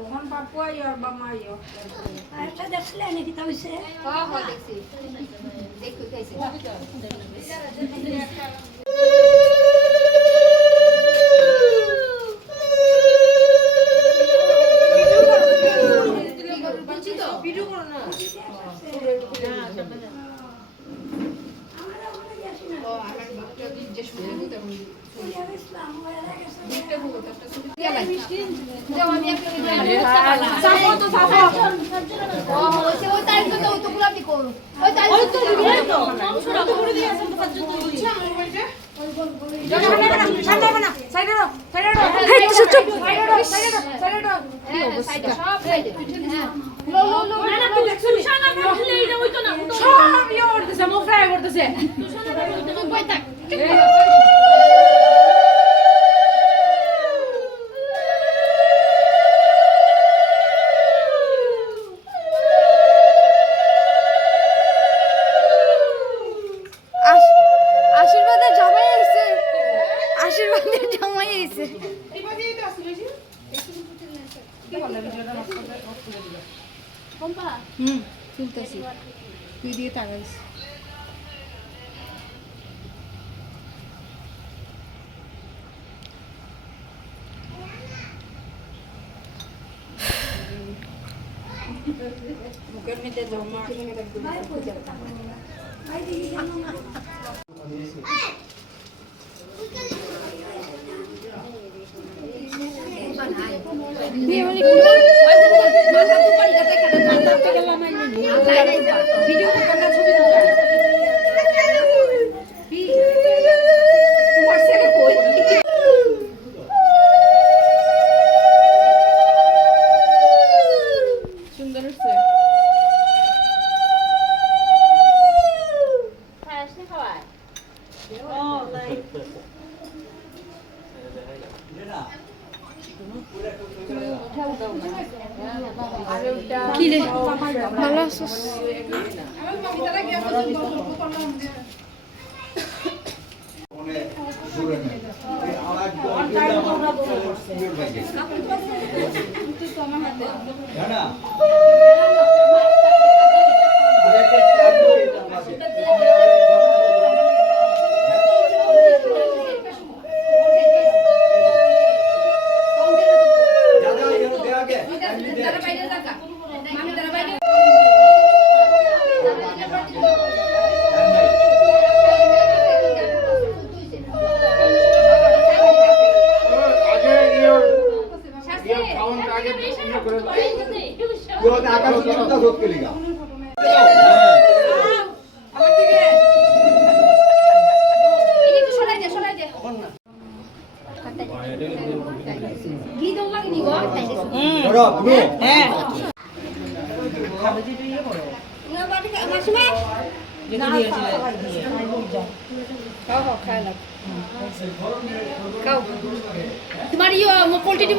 কখন পাপু আইও আর বাবা আইও আরেকটা দেখছিলে নাকি তা হইছে দেখছি দেখতে খাইছি ভিডিও করো না আশীর্বাদের জামাই আইছে আশীর্বাদের জামাই আইছে তুলতেছি তুই দিয়ে তাকাইস মুখের মধ্যে জমা সুন্দর হচ্ছে কি রে ভালো আছিস তোমার পোল্ট্রি